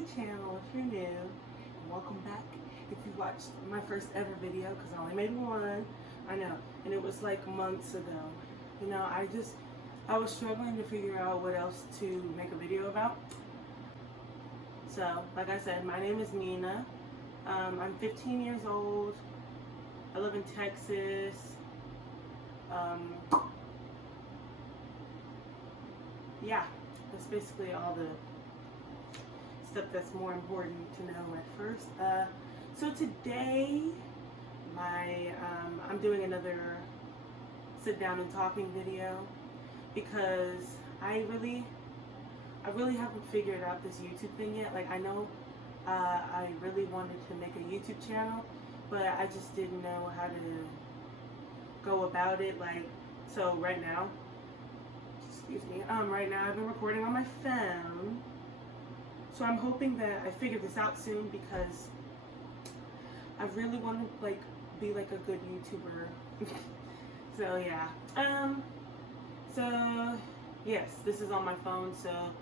the channel if you're new. Welcome back if you watched my first ever video, because I only made one. I know, and it was like months ago. You know, I was struggling to figure out what else to make a video about. So, like I said, my name is Nina. I'm 15 years old. I live in Texas. Yeah, that's basically all the stuff that's more important to know at first. So today, I'm doing another sit down and talking video because I really haven't figured out this YouTube thing yet. Like, I know I really wanted to make a YouTube channel, but I just didn't know how to go about it. Like, so right now, excuse me, right now I've been recording on my phone. So I'm hoping that I figure this out soon because I really want to like be like a good YouTuber. So yeah. So yes, this is on my phone, so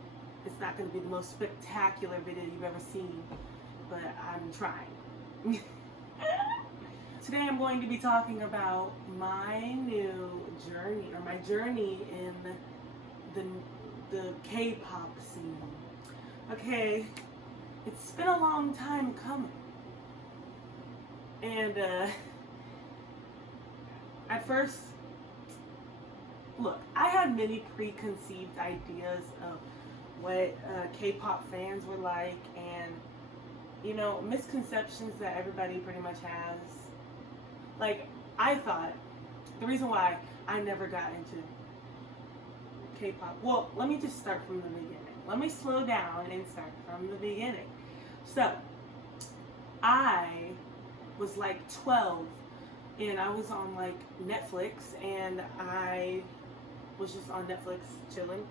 it's not going to be the most spectacular video you've ever seen, but I'm trying. Today I'm going to be talking about my new journey, or my journey in the K-pop scene. Okay, it's been a long time coming, and at first, look, I had many preconceived ideas of what K-pop fans were like, and you know, misconceptions that everybody pretty much has. Like, I thought the reason why I never got into K-pop, well, let me just start from the beginning. Let me slow down and start from the beginning. So, I was like 12 and I was on like Netflix, and I was just on Netflix chilling.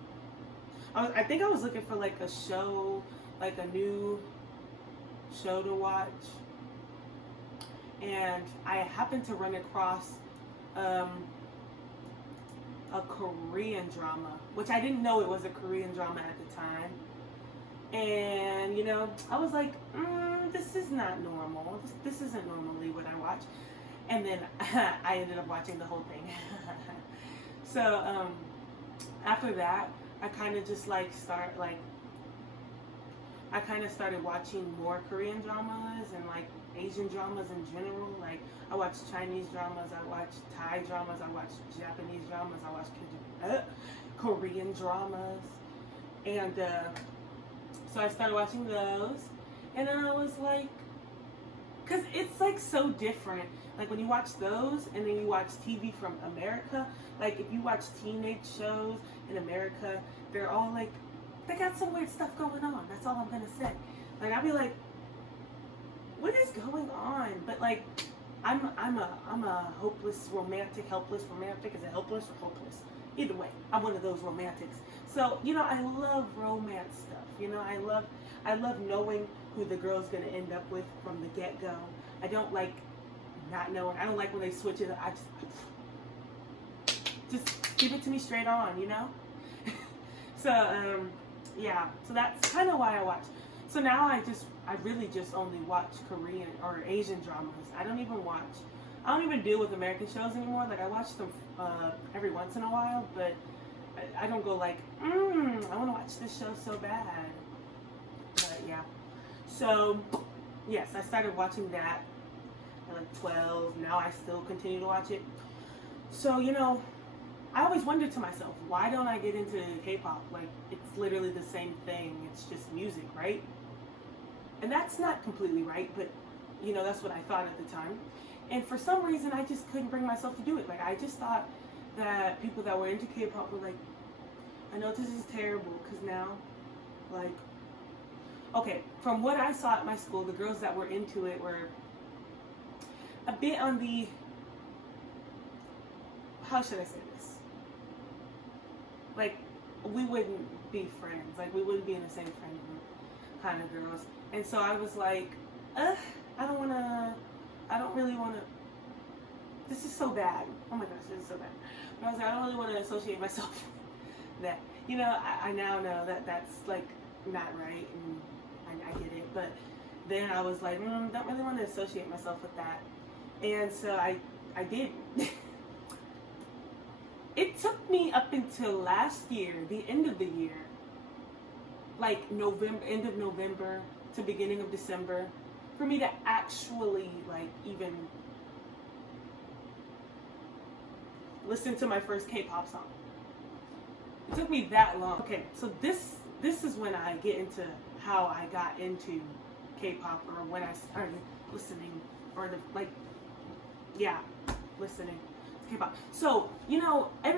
I think I was looking for like a show, like a new show to watch, and I happened to run across a Korean drama, which I didn't know it was a Korean drama at the time. And you know, I was like, this is not normal. This isn't normally what I watch. And then I ended up watching the whole thing. So after that, I kind of just like I kind of started watching more Korean dramas and like Asian dramas in general. Like, I watch Chinese dramas, I watch Thai dramas, I watch Japanese dramas, I watch Korean dramas. And so I started watching those, and then I was like, because it's like so different. Like, when you watch those and then you watch TV from America, like if you watch teenage shows in America, they're all like, they got some weird stuff going on. That's all I'm gonna say. Like, I'd be like, what is going on? But like, I'm a hopeless romantic, helpless romantic. Is it helpless or hopeless? Either way, I'm one of those romantics. So, you know, I love romance stuff. You know, I love knowing who the girl's gonna end up with from the get-go. I don't like not knowing. I don't like when they switch it. I just give it to me straight on, you know? So, yeah, so that's kind of why I watch. So now I really just only watch Korean or Asian dramas. I don't even deal with American shows anymore. Like, I watch them every once in a while, but I don't go like, I want to watch this show so bad. But yeah, so yes, I started watching that at like 12. Now I still continue to watch it. So, you know, I always wondered to myself, why don't I get into K-pop? Like, it's literally the same thing. It's just music, right? And that's not completely right, but, you know, that's what I thought at the time. And for some reason, I just couldn't bring myself to do it. Like, I just thought that people that were into K-pop were like, I know this is terrible, because now, like, okay, from what I saw at my school, the girls that were into it were a bit on the, how should I say this? Like, we wouldn't be friends. Like, we wouldn't be in the same friend group kind of girls. And so I was like, I don't really want to, this is so bad. Oh my gosh, this is so bad. But I was like, I don't really want to associate myself with that. You know, I now know that that's like not right, and I get it. But then I was like, don't really want to associate myself with that. And so I did. It took me up until last year, the end of the year, like November, end of November to beginning of December, for me to actually like even listen to my first K-pop song. It took me that long. Okay, so this is when I get into how I got into K-pop, or when I started listening, or listening to K-pop. So, you know, I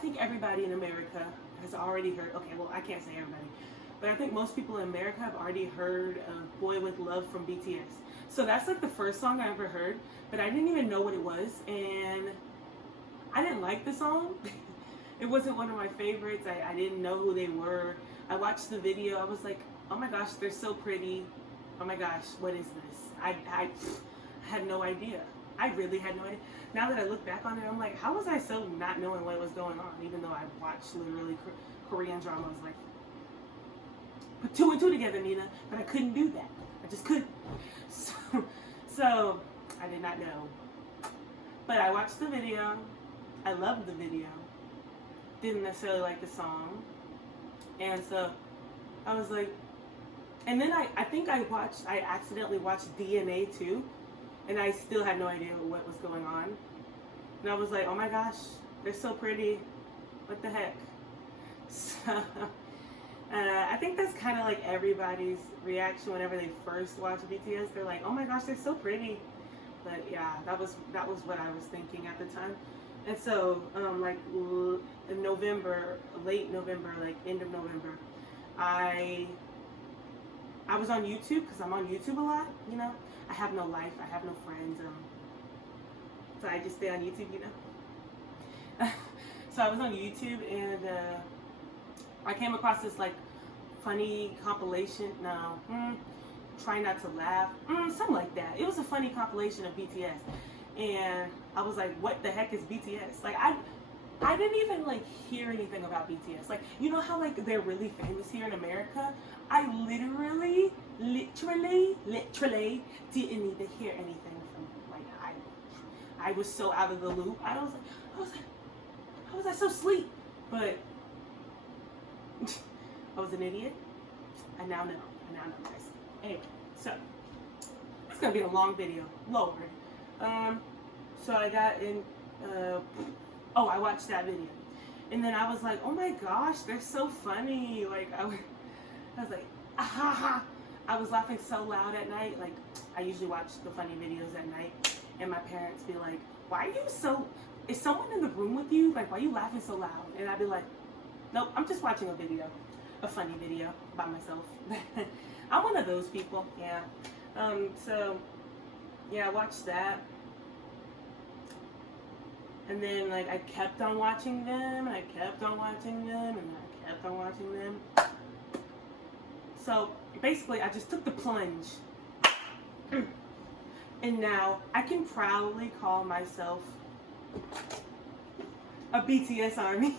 think everybody in America has already heard, okay, well, I can't say everybody, but I think most people in America have already heard of Boy With Love from BTS. So that's like the first song I ever heard, but I didn't even know what it was, and I didn't like the song. It wasn't one of my favorites. I didn't know who they were. I watched the video. I was like, oh my gosh, they're so pretty. Oh my gosh, what is this? I had no idea. I really had no idea. Now that I look back on it, I'm like, how was I so not knowing what was going on? Even though I watched literally Korean dramas, like, put two and two together, Nina. But I couldn't do that. I just couldn't. So I did not know. But I watched the video. I loved the video. Didn't necessarily like the song. And so I was like, and then I think I accidentally watched DNA too, and I still had no idea what was going on. And I was like, oh my gosh, they're so pretty. What the heck? So I think that's kind of like everybody's reaction whenever they first watch BTS. They're like, oh my gosh, they're so pretty. But yeah, that was what I was thinking at the time. And so, like in November, late November, like end of November, I was on YouTube, because I'm on YouTube a lot, you know. I have no life, I have no friends, so I just stay on YouTube, you know. So I was on YouTube, and I came across this like funny compilation. Try Not to Laugh, something like that. It was a funny compilation of BTS, and I was like, what the heck is BTS? Like, I didn't even like hear anything about BTS. Like, you know how like they're really famous here in America? I literally didn't even hear anything from, like, I was so out of the loop. I was like, how was I so asleep? But I was an idiot. I now know, guys. Anyway, so it's gonna be a long video, Lord. So I got in. I watched that video, and then I was like, oh my gosh, they're so funny. Like I was like, ah. I was laughing so loud at night. Like, I usually watch the funny videos at night, and my parents be like, why are you so, is someone in the room with you? Like, why are you laughing so loud? And I'd be like, nope, I'm just watching a funny video by myself. I'm one of those people, yeah. So, yeah, I watched that. And then, like, I kept on watching them, and I kept on watching them, and I kept on watching them. So, basically, I just took the plunge. And now, I can proudly call myself a BTS army.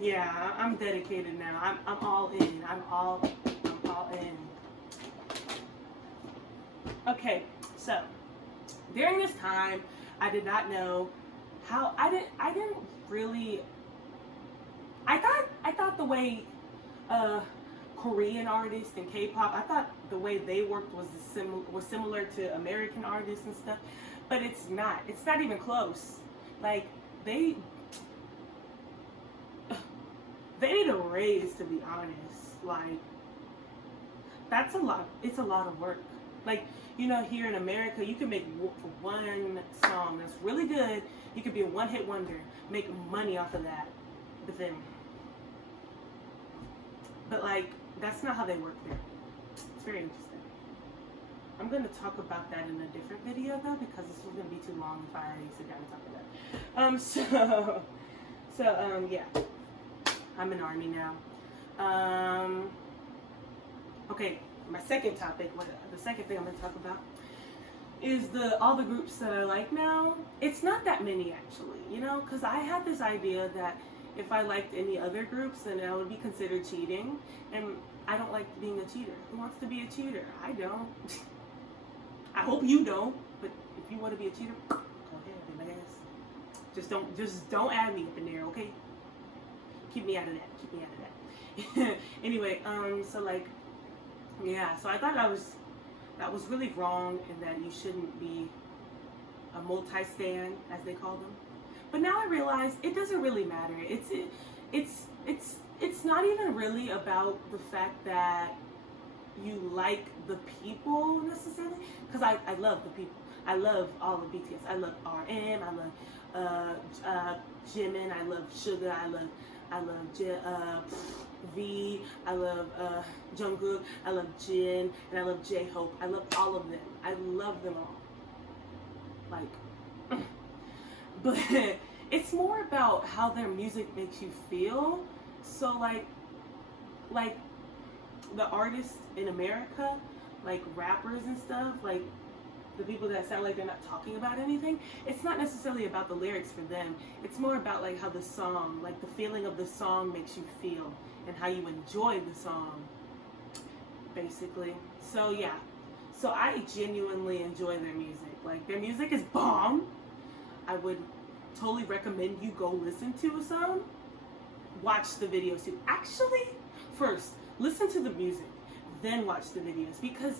Yeah, I'm dedicated now. I'm all in. I'm all in. Okay, so, during this time, I did not know how, I didn't really, I thought the way, Korean artists and K-pop, I thought the way they worked was similar to American artists and stuff, but it's not. It's not even close. Like, they need a raise, to be honest. Like, that's a lot. It's a lot of work. Like, you know, here in America, you can make one song that's really good. You could be a one-hit wonder, make money off of that. But like, that's not how they work there. It's very interesting. I'm going to talk about that in a different video though, because this is going to be too long if I sit down and talk about that. Yeah, I'm an army now. Okay, my second topic, the second thing I'm going to talk about is all the groups that I like now. It's not that many actually, you know, because I had this idea that if I liked any other groups, then I would be considered cheating. And I don't like being a cheater. Who wants to be a cheater? I don't. I hope you don't. But if you want to be a cheater, go ahead, I guess. Just don't add me up in there, okay? Keep me out of that. Anyway, so like, yeah. So I thought that was really wrong, and that you shouldn't be a multi-stan, as they call them. But now I realize it doesn't really matter. It's not even really about the fact that you like the people necessarily, because I love the people. I love all of BTS. I love RM. I love Jimin. I love Suga. I love V. I love Jungkook. I love Jin, and I love J-Hope. I love all of them. I love them all. Like, but it's more about how their music makes you feel. So like the artists in America, like rappers and stuff, like the people that sound like they're not talking about anything, it's not necessarily about the lyrics for them. It's more about like how the song, like the feeling of the song makes you feel, and how you enjoy the song, basically. So yeah, so I genuinely enjoy their music. Like, their music is bomb. I would totally recommend you go listen to some. Watch the videos too. Actually, first, listen to the music, then watch the videos. Because,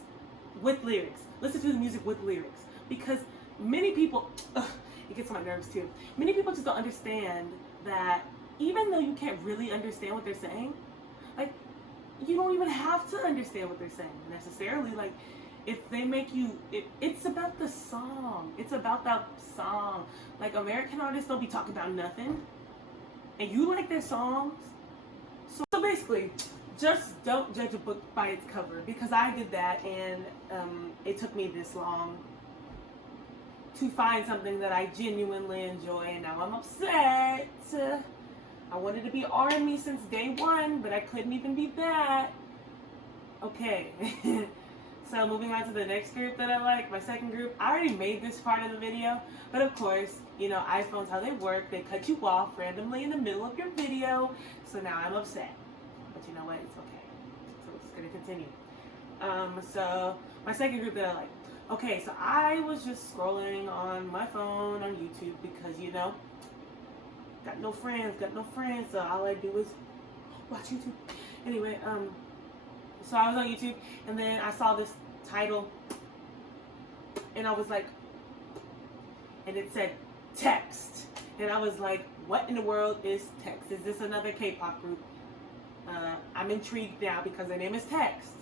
with lyrics. Listen to the music with lyrics. Because many people, it gets on my nerves too. Many people just don't understand that even though you can't really understand what they're saying, like, you don't even have to understand what they're saying necessarily. Like, if they make you, it's about the song. It's about that song. Like, American artists don't be talking about nothing, and you like their songs. So basically, just don't judge a book by its cover, because I did that, and it took me this long to find something that I genuinely enjoy, and now I'm upset. I wanted to be ARMY since day one, but I couldn't even be that. Okay. So moving on to the next group that I like, my second group. I already made this part of the video, but of course, you know, iPhones, how they work, they cut you off randomly in the middle of your video, so now I'm upset. But you know what, it's okay. So it's gonna continue. So my second group that I like. Okay, so I was just scrolling on my phone on YouTube because, you know, got no friends, so all I do is watch YouTube. Anyway, so I was on YouTube, and then I saw this title, and I was like, and it said Text, and I was like, what in the world is Text? Is this another K-pop group? I'm intrigued now because their name is Text.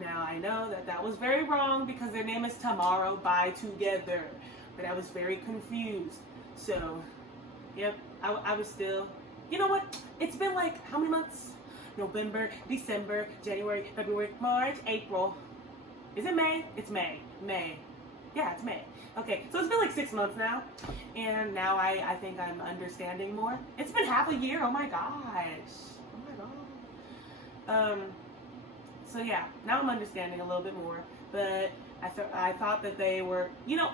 Now I know that that was very wrong because their name is Tomorrow by Together, but I was very confused. So, yep, I was still, you know what? It's been like, how many months? November, December, January, February, March, April. Is it May? It's May. May. Yeah, it's May. Okay, so it's been like 6 months now. And now I think I'm understanding more. It's been half a year. Oh my gosh. Oh my god. So yeah, now I'm understanding a little bit more. But I thought that they were, you know,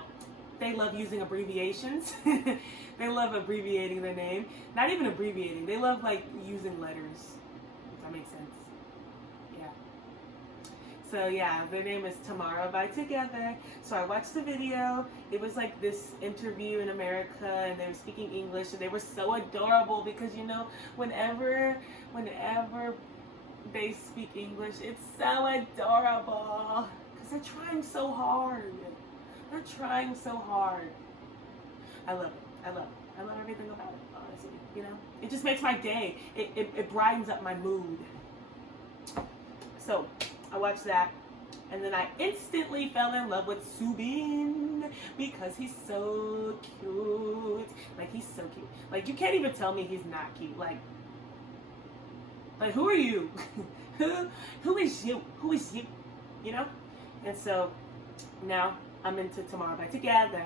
they love using abbreviations. They love abbreviating their name. Not even abbreviating. They love like using letters. Makes sense. Yeah. So yeah, their name is Tomorrow by Together. So I watched the video. It was like this interview in America, and they were speaking English, and they were so adorable because, you know, whenever they speak English, it's so adorable because they're trying so hard. They're trying so hard. I love it. I love it. I love everything about it, honestly. You know, it just makes my day. It brightens up my mood. So I watched that, and then I instantly fell in love with Subin because he's so cute. Like, he's so cute. Like, you can't even tell me he's not cute. Like who are you? Who is you? Who is you? You know? And so now I'm into Tomorrow by Together.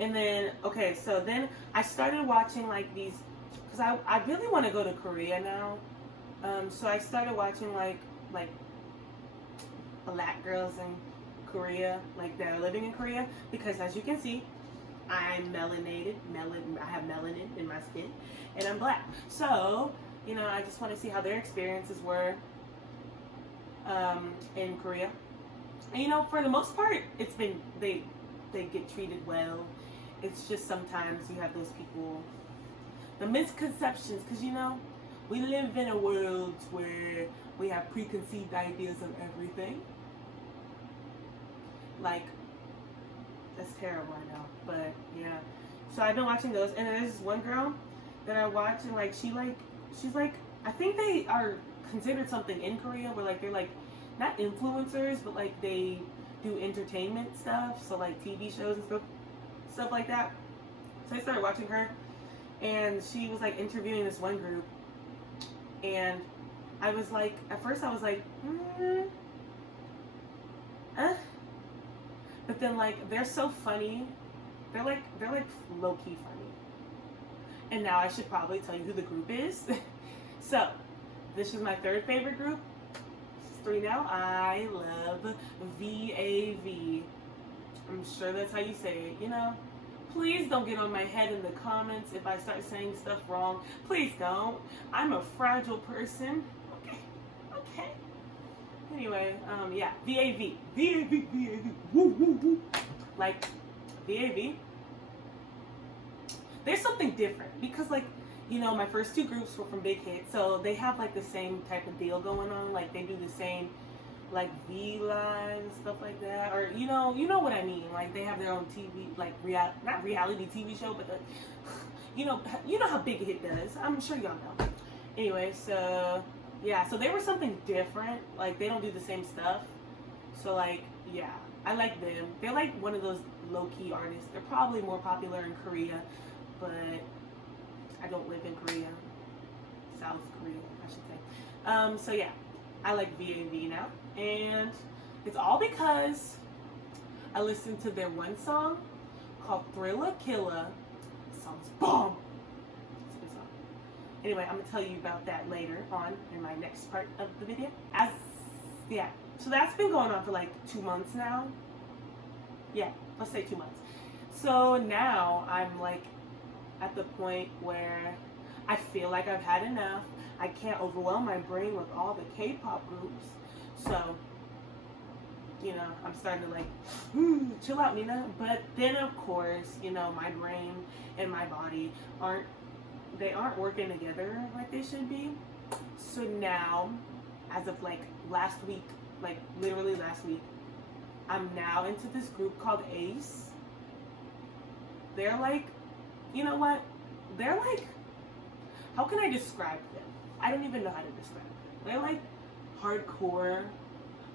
And then, okay, so then I started watching like these, because I really want to go to Korea now. So I started watching like black girls in Korea, like that are living in Korea, because as you can see, I'm melanated. I have melanin in my skin, and I'm black. So, you know, I just want to see how their experiences were in Korea. And, you know, for the most part, it's been they get treated well. It's just sometimes you have those people, the misconceptions, because, you know, we live in a world where we have preconceived ideas of everything. Like, that's terrible, I know, but yeah. So I've been watching those, and there's this one girl that I watch, and like she's like, I think they are considered something in Korea where like they're like not influencers, but like they do entertainment stuff, so like TV shows and stuff like that. So I started watching her, and she was like interviewing this one group, and I was like, at first I was like, but then like they're so funny, they're like low key funny. And now I should probably tell you who the group is. So this is my third favorite group. This is 3 now. I love VAV. I'm sure that's how you say it, you know. Please don't get on my head in the comments if I start saying stuff wrong. Please don't. I'm a fragile person. Okay. Anyway, yeah, VAV. Woo, woo, woo. Like, VAV. There's something different because, like, you know, my first 2 groups were from Big Hit, so they have, like, the same type of deal going on. Like, they do the same, like, V-Live and stuff like that. Or, you know what I mean. Like, they have their own TV, like, not reality TV show, but, you know how Big Hit does. I'm sure y'all know. Anyway, so, yeah. So they were something different. Like, they don't do the same stuff. So, like, yeah. I like them. They're, like, one of those low-key artists. They're probably more popular in Korea, but I don't live in Korea. South Korea, I should say. So yeah, I like VAV now. And it's all because I listened to their one song called Thrilla Killa. The song's bomb. It's a good song. Anyway, I'm going to tell you about that later on in my next part of the video. So that's been going on for like 2 months now. Yeah, let's say 2 months. So now I'm like at the point where I feel like I've had enough. I can't overwhelm my brain with all the K-pop groups. So, you know, I'm starting to like, chill out, Nina. But then, of course, you know, my brain and my body aren't working together like they should be. So now, as of like last week, like literally last week, I'm now into this group called Ace. They're like, you know what? They're like, how can I describe them? I don't even know how to describe them. They're like hardcore,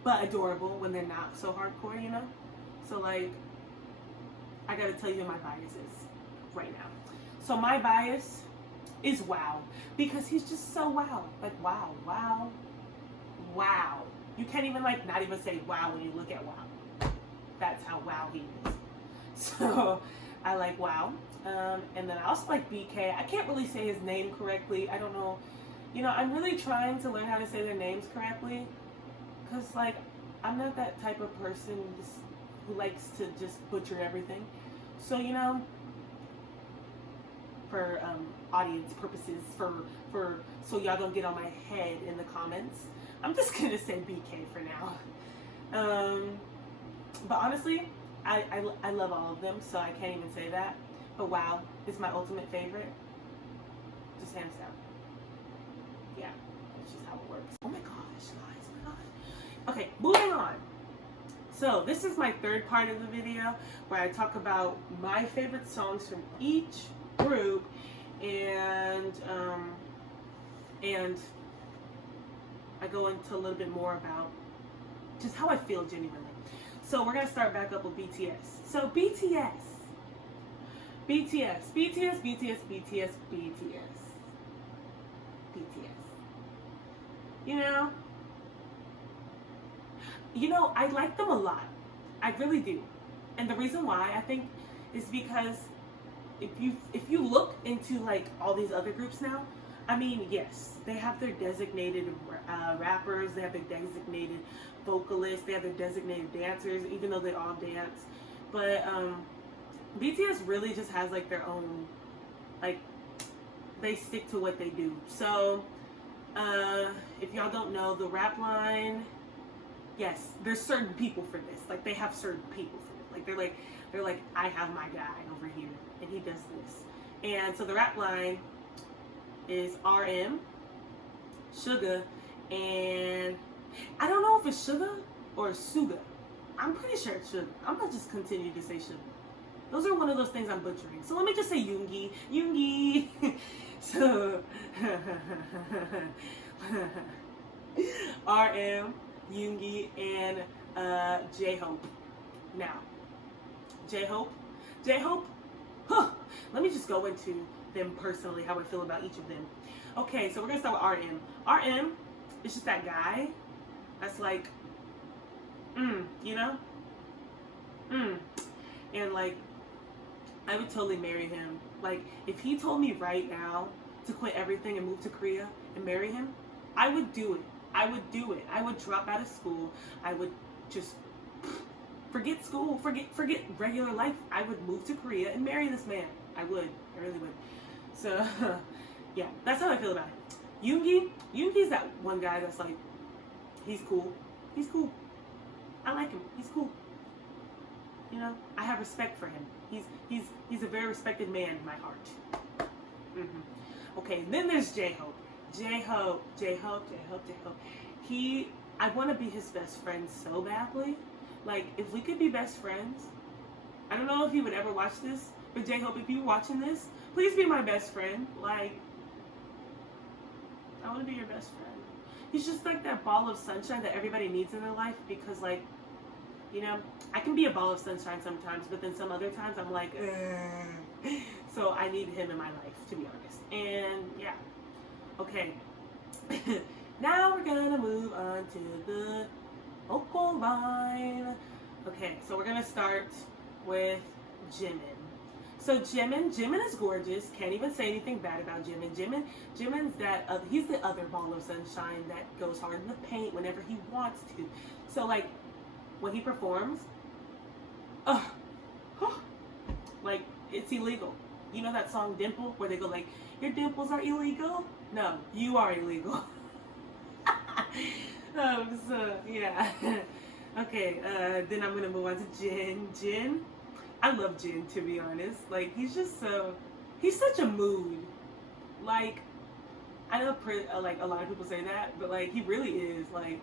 but adorable when they're not so hardcore, you know? So like, I gotta tell you who my bias is right now. So my bias is Wow, because he's just so wow. Like wow. You can't even like not even say wow when you look at Wow. That's how wow he is. So I like Wow. And then I also like BK. I can't really say his name correctly. I don't know. You know, I'm really trying to learn how to say their names correctly. Because, like, I'm not that type of person who likes to just butcher everything. So, you know, for audience purposes, so y'all don't get on my head in the comments, I'm just going to say BK for now. But honestly, I love all of them, so I can't even say that. But Wow is my ultimate favorite. Just hands down. Yeah, that's just how it works. Oh my gosh, guys, oh my gosh. Okay, moving on. So this is my third part of the video where I talk about my favorite songs from each group and I go into a little bit more about just how I feel genuinely. So we're gonna start back up with BTS. So BTS. You know, I like them a lot. I really do. And the reason why I think is because if you look into like all these other groups now, I mean, yes, they have their designated rappers, they have their designated vocalists, they have their designated dancers, even though they all dance. But BTS really just has like their own, like, they stick to what they do. So if y'all don't know, the rap line, yes, there's certain people for this. Like, they have certain people for it. Like, they're like, I have my guy over here, and he does this. And so the rap line is RM, Suga, and I don't know if it's Suga or Suga. I'm pretty sure it's Suga. I'm gonna just continue to say Suga. Those are one of those things I'm butchering. So let me just say Yoongi. Yoongi. So RM, Yoongi, and J-Hope. Now, J-Hope, huh, let me just go into them personally, how I feel about each of them. Okay, so we're gonna start with RM. RM is just that guy that's like, you know? And like, I would totally marry him. Like, if he told me right now to quit everything and move to Korea and marry him, I would do it. I would do it. I would drop out of school. I would just forget school, forget regular life. I would move to Korea and marry this man. I would. I really would. So, yeah, that's how I feel about it. Yoongi's that one guy that's like, he's cool. He's cool. I like him. He's cool. You know, I have respect for him. He's a very respected man in my heart. Okay, then there's J-Hope. J-Hope. I want to be his best friend so badly. Like, if we could be best friends, I don't know if you would ever watch this, but J-Hope, if you're watching this, please be my best friend. Like, I want to be your best friend. He's just like that ball of sunshine that everybody needs in their life, because, like, you know, I can be a ball of sunshine sometimes, but then some other times I'm like, ugh. So I need him in my life, to be honest. And yeah, okay. Now we're gonna move on to the vocal line. Okay, so we're gonna start with Jimin. So Jimin is gorgeous. Can't even say anything bad about Jimin. Jimin's that he's the other ball of sunshine that goes hard in the paint whenever he wants to. So like, when he performs, like, it's illegal. You know that song Dimple, where they go like, your dimples are illegal? No, you are illegal. So yeah. Okay, then I'm gonna move on to Jin. I love Jin, to be honest. Like, he's such a mood. Like, I know like a lot of people say that, but like, he really is. Like,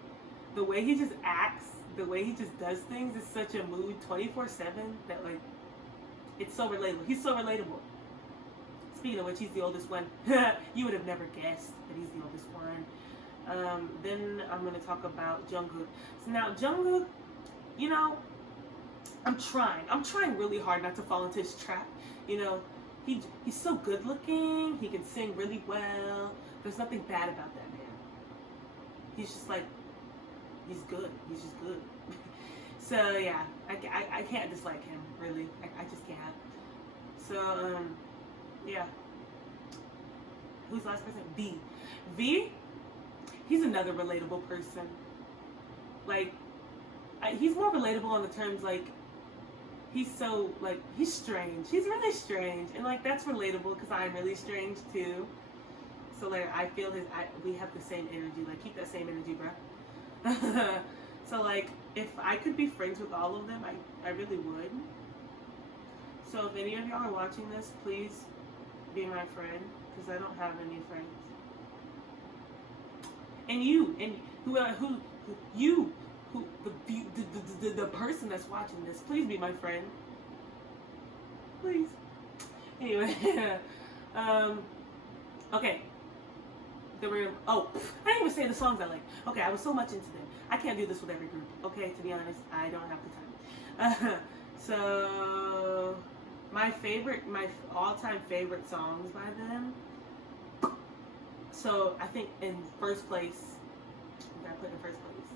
the way he just acts, the way he just does things is such a mood 24/7 that, like, it's so relatable. He's so relatable. Speaking of which, he's the oldest one. You would have never guessed that he's the oldest one. Then I'm going to talk about Jungkook. So now, Jungkook, you know, I'm trying really hard not to fall into his trap. You know, he's so good looking. He can sing really well. There's nothing bad about that man. He's just like, he's good. He's just good. So yeah, I can't dislike him, really. I just can't. So yeah. Who's the last person? V. He's another relatable person. Like, he's more relatable on the terms, like, he's so, like, he's strange. He's really strange. And, like, that's relatable because I'm really strange, too. So, like, I feel we have the same energy. Like, keep that same energy, bro. So, like, if I could be friends with all of them, I really would. So, if any of y'all are watching this, please be my friend, because I don't have any friends. And the person that's watching this, please be my friend. Please. Anyway, okay. I didn't even say the songs I like. Okay, I was so much into them. I can't do this with every group. Okay, to be honest, I don't have the time. So, my all-time favorite songs by them. So, I think in first place, we gotta put in first place.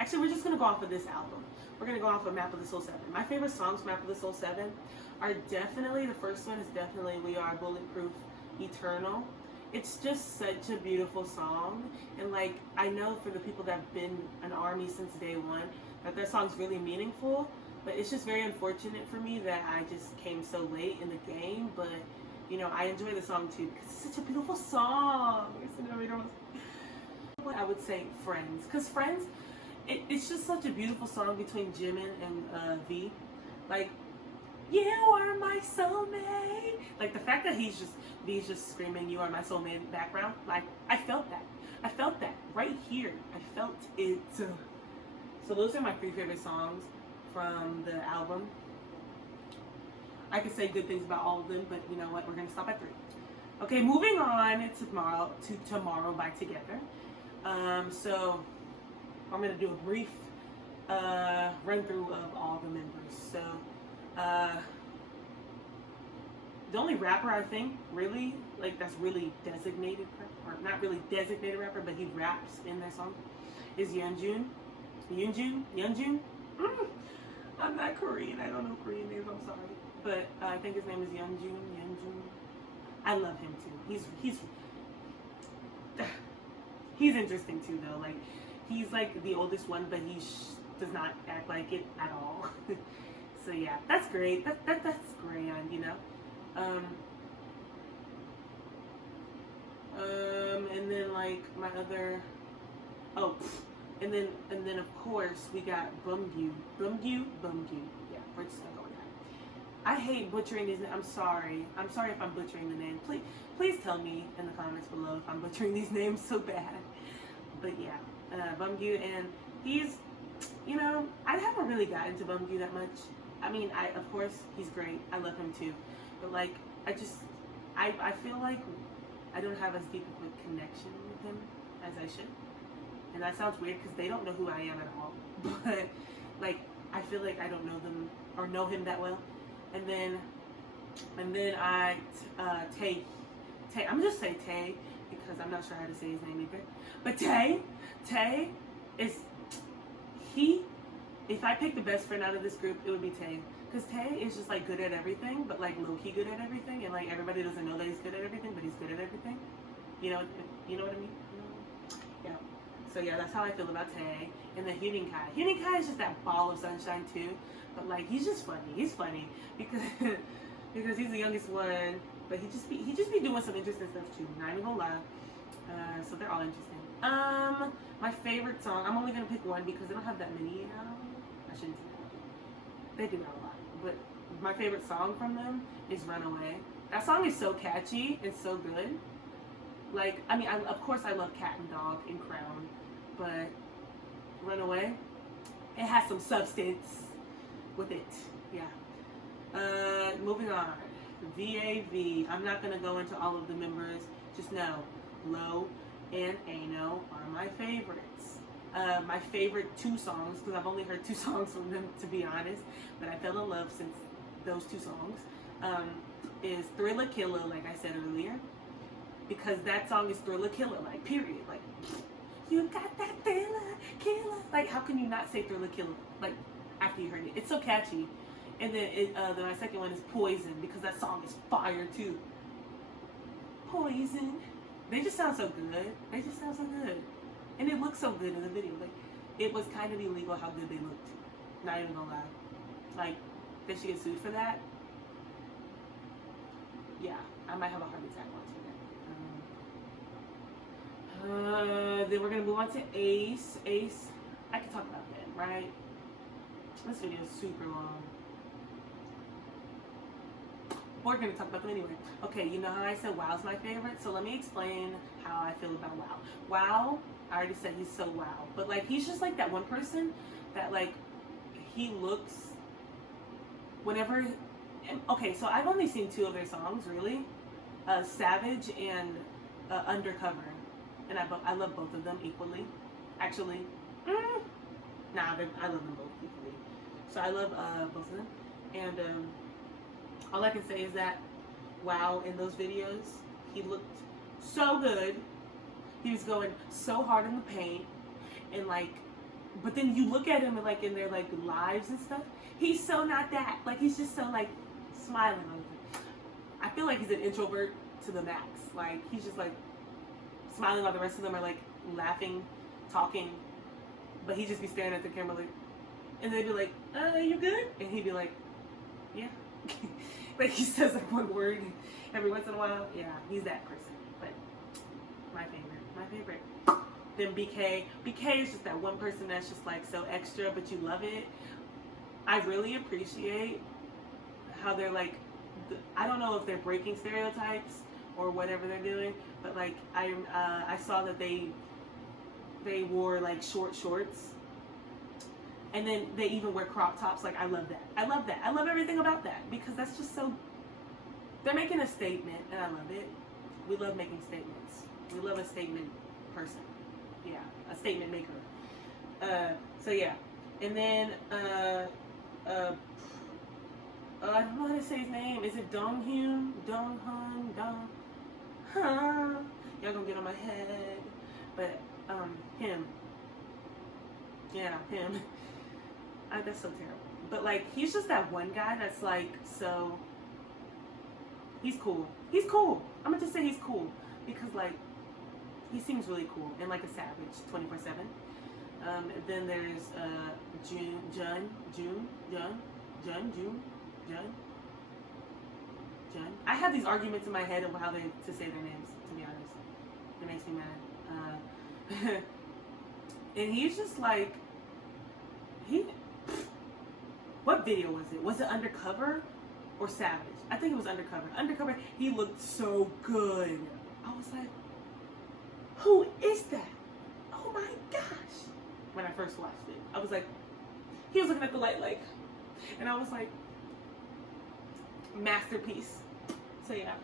Actually, we're just gonna go off of this album. We're gonna go off of Map of the Soul 7. My favorite songs from Map of the Soul 7 are definitely, the first one is definitely We Are Bulletproof Eternal. It's just such a beautiful song. And like, I know for the people that have been an ARMY since day one, that song's really meaningful. But it's just very unfortunate for me that I just came so late in the game. But you know, I enjoy the song too because it's such a beautiful song. I would say Friends, because Friends, it's just such a beautiful song between Jimin and V. Like, you are my soulmate. Like the fact that V's just screaming, "You are my soulmate" in the background. Like I felt that. I felt that right here. I felt it. So those are my 3 favorite songs from the album. I could say good things about all of them, but you know what? We're gonna stop at 3. Okay, moving on to Tomorrow by Together. So I'm gonna do a brief run through of all the members. So the only rapper I think really like that's really designated, or not really designated rapper, but he raps in their song, is Yeonjun. I'm not Korean. I don't know Korean names. I'm sorry, but I think his name is Yeonjun. I love him too. He's interesting too though. Like he's like the oldest one, but he does not act like it at all. So yeah, that's great. That's grand, you know. And then like my other, and then of course we got Bumgyu. Yeah, we're just gonna go with that. I hate butchering these names. I'm sorry if I'm butchering the name. Please tell me in the comments below if I'm butchering these names so bad. But yeah, Bumgyu, and he's, you know, I haven't really gotten to Bumgyu that much. I mean, of course he's great. I love him too. But like, I feel like I don't have as deep of a connection with him as I should. And that sounds weird because they don't know who I am at all. But like, I feel like I don't know them or know him that well. And then Tay. I'm just say Tay because I'm not sure how to say his name either. But Tay is if I pick the best friend out of this group, it would be Tay. Because Tay is just like good at everything, but like low-key good at everything. And like everybody doesn't know that he's good at everything, but he's good at everything. You know what I mean? Yeah. So yeah, that's how I feel about Tay. And then Hyunin Kai is just that ball of sunshine too. But like he's just funny. He's funny because he's the youngest one. But he just be doing some interesting stuff too. Not even gonna lie. So they're all interesting. My favorite song, I'm only gonna pick one because they don't have that many. I shouldn't say that. They do have a lot. But my favorite song from them is Runaway. That song is so catchy and so good. Like, I mean, of course I love Cat and Dog and Crown, but Runaway, it has some substance with it. Yeah. Moving on. VAV. I'm not going to go into all of the members. Just know, Low and Ano are my favorites. My favorite 2 songs, because I've only heard 2 songs from them, to be honest, but I fell in love since those 2 songs, is Thriller Killer, like I said earlier, because that song is Thriller Killer, like, period. Like, you got that Thriller Killer. Like, how can you not say Thriller Killer, like, after you heard it? It's so catchy. And then my second one is Poison, because that song is fire too. Poison. They just sound so good. And it looks so good in the video. Like, it was kind of illegal how good they looked. Not even gonna lie. Like, did she get sued for that? Yeah, I might have a heart attack watching that. Then we're gonna move on to Ace. Ace, I can talk about that, right? This video is super long. We're going to talk about them anyway. Okay, you know how I said WOW's my favorite? So let me explain how I feel about WOW. WOW, I already said he's so WOW. But like, he's just like that one person that like, he looks, whenever, okay, so I've only seen 2 of their songs, really. Savage and Undercover. And I love both of them equally. Actually, I love them both equally. So I love both of them. And all I can say is that WOW, in those videos, he looked so good. He was going so hard in the paint, and like, but then you look at him and like in their like lives and stuff, he's so not that. Like, he's just so like smiling all the time. I feel like he's an introvert to the max. Like, he's just like smiling while the rest of them are like laughing, talking, but he just be staring at the camera like, And they'd be like, you good? And he'd be like, yeah. Like he says like one word every once in a while. Yeah, he's that person. But my favorite. Then BK. BK is just that one person that's just like so extra, but you love it. I really appreciate how they're like, I don't know if they're breaking stereotypes or whatever they're doing, but like I saw that they wore like short shorts, and then they even wear crop tops. Like I love that. I love that. I love everything about that because that's just so. They're making a statement, and I love it. We love making statements. We love a statement person. Yeah, a statement maker. So yeah, and then I don't know how to say his name. Is it Donghyun? Donghyun? Dong? Huh? Y'all gonna get on my head. But, him. Yeah, him. That's so terrible. But, like, he's just that one guy that's, like, so... He's cool. He's cool. I'm gonna just say he's cool. Because, like, he seems really cool and, like, a savage 24/7. Then there's, Jun. I have these arguments in my head of how to say their names, to be honest. It makes me mad. And he's just like, what video was it? Was it Undercover or Savage? I think it was Undercover. Undercover, he looked so good. I was like, who is that? Oh my gosh. When I first watched it, I was like, he was looking at the light like, and I was like, masterpiece. So yeah.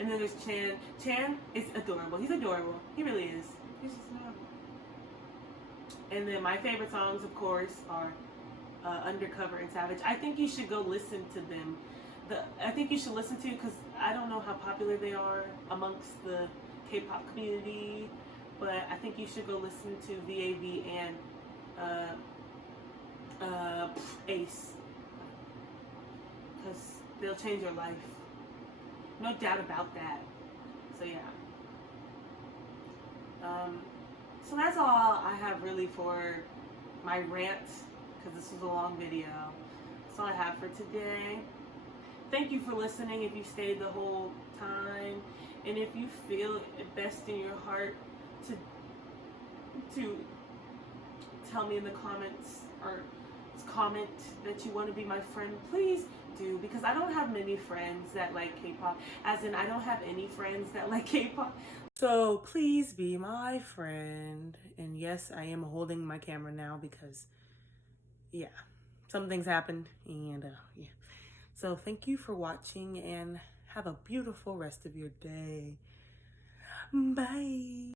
And then there's Chan. Chan is adorable. He's adorable. He really is. He's just adorable. And then my favorite songs, of course, are Undercover and Savage. I think you should go listen to them. I think you should listen to, because I don't know how popular they are amongst the K-pop community, but I think you should go listen to VAV and Ace, because they'll change your life. No doubt about that. So yeah. So that's all I have really for my rant, because this was a long video. That's all I have for today. Thank you for listening if you stayed the whole time. And if you feel it best in your heart to tell me in the comments or comment that you want to be my friend, please do, because I don't have many friends that like K-pop, as in I don't have any friends that like K-pop. So please be my friend. And yes, I am holding my camera now because yeah, some things happened, and yeah. So thank you for watching and have a beautiful rest of your day. Bye.